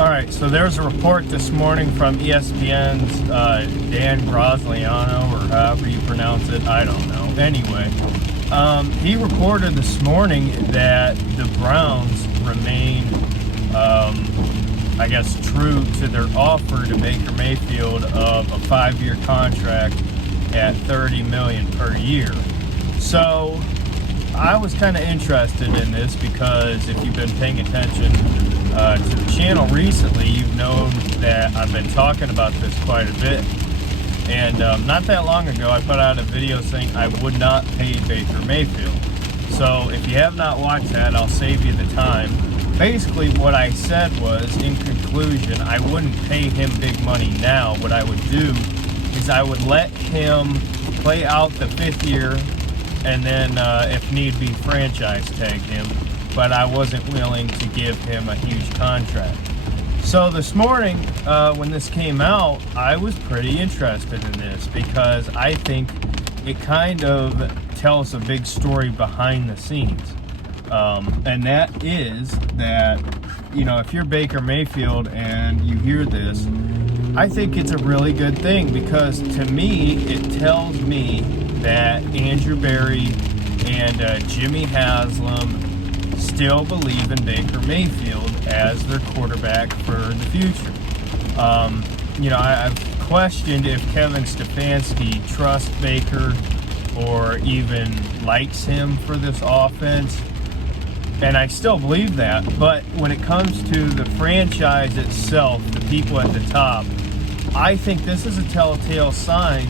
All right, so there's a report this morning from ESPN's Dan Graziano, or however you pronounce it, I don't know. Anyway, he reported this morning that the Browns remain, I guess, true to their offer to Baker Mayfield of a 5-year contract at $30 million per year. So I was kind of interested in this because if you've been paying attention to the channel recently, you've known that I've been talking about this quite a bit. And not that long ago, I put out a video saying I would not pay Baker Mayfield. So if you have not watched that, I'll save you the time. Basically, what I said was, in conclusion, I wouldn't pay him big money now. What I would do is I would let him play out the 5th year and then, if need be, franchise tag him. But I wasn't willing to give him a huge contract. So this morning, when this came out, I was pretty interested in this because I think it kind of tells a big story behind the scenes. And that is that, you know, if you're Baker Mayfield and you hear this, I think it's a really good thing because to me, it tells me that Andrew Berry and Jimmy Haslam still believe in Baker Mayfield as their quarterback for the future. You know, I've questioned if Kevin Stefanski trusts Baker or even likes him for this offense, and I still believe that. But when it comes to the franchise itself, the people at the top, I think this is a telltale sign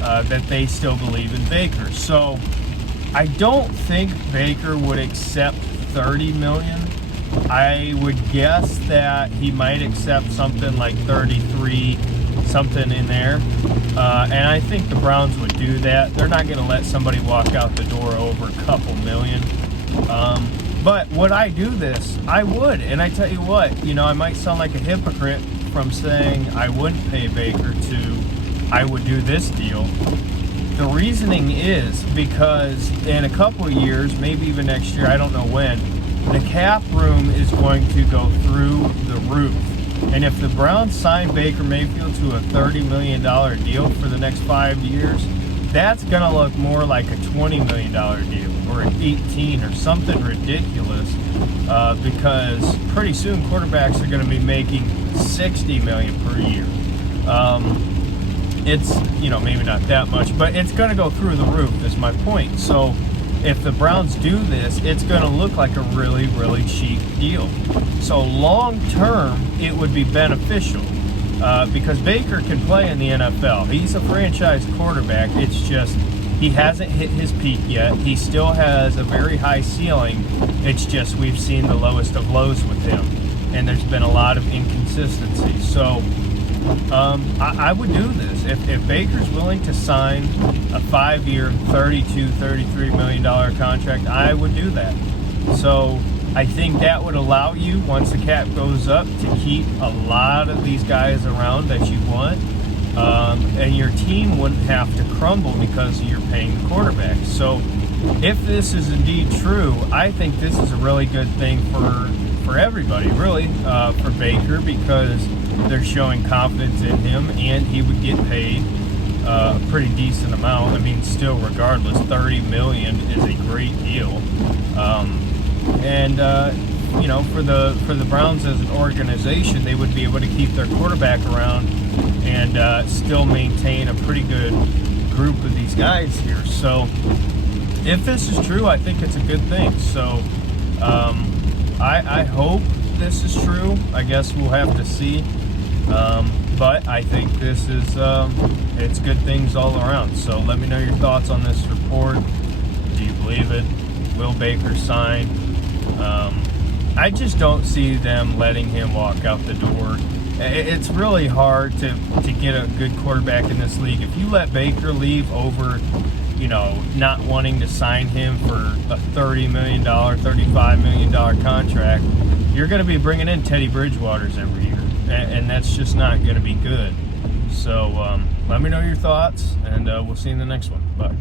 that they still believe in Baker. So I don't think Baker would accept $30 million. I would guess that he might accept something like 33, something in there. And I think the Browns would do that. They're not going to let somebody walk out the door over a couple million. But would I do this? I would. And I tell you what, you know, I might sound like a hypocrite from saying I wouldn't pay Baker to I would do this deal. The reasoning is because in a couple of years, maybe even next year, I don't know when, the cap room is going to go through the roof. And if the Browns sign Baker Mayfield to a $30 million deal for the next 5 years, that's going to look more like a $20 million deal or an 18 or something ridiculous because pretty soon quarterbacks are going to be making $60 million per year. It's, you know, maybe not that much, but it's going to go through the roof is my point. So if the Browns do this, it's going to look like a really, really cheap deal. So long term, it would be beneficial because Baker can play in the NFL. He's a franchise quarterback. It's just he hasn't hit his peak yet. He still has a very high ceiling. It's just we've seen the lowest of lows with him, and there's been a lot of inconsistency. So I would do this. If Baker's willing to sign a 5-year, $33 million contract, I would do that. So I think that would allow you, once the cap goes up, to keep a lot of these guys around that you want. And your team wouldn't have to crumble because you're paying the quarterback. So if this is indeed true, I think this is a really good thing for everybody, really, for Baker, because they're showing confidence in him, and he would get paid a pretty decent amount. I mean, still, regardless, $30 million is a great deal. You know, for the Browns as an organization, they would be able to keep their quarterback around and still maintain a pretty good group of these guys here. So if this is true, I think it's a good thing. So I hope this is true. I guess we'll have to see. But I think this is it's good things all around. So let me know your thoughts on this report. Do you believe it? Will Baker sign? I just don't see them letting him walk out the door. It's really hard to get a good quarterback in this league. If you let Baker leave over, you know, not wanting to sign him for a $30 million, $35 million contract, you're going to be bringing in Teddy Bridgewaters every year. And that's just not going to be good. So let me know your thoughts, and we'll see you in the next one. Bye.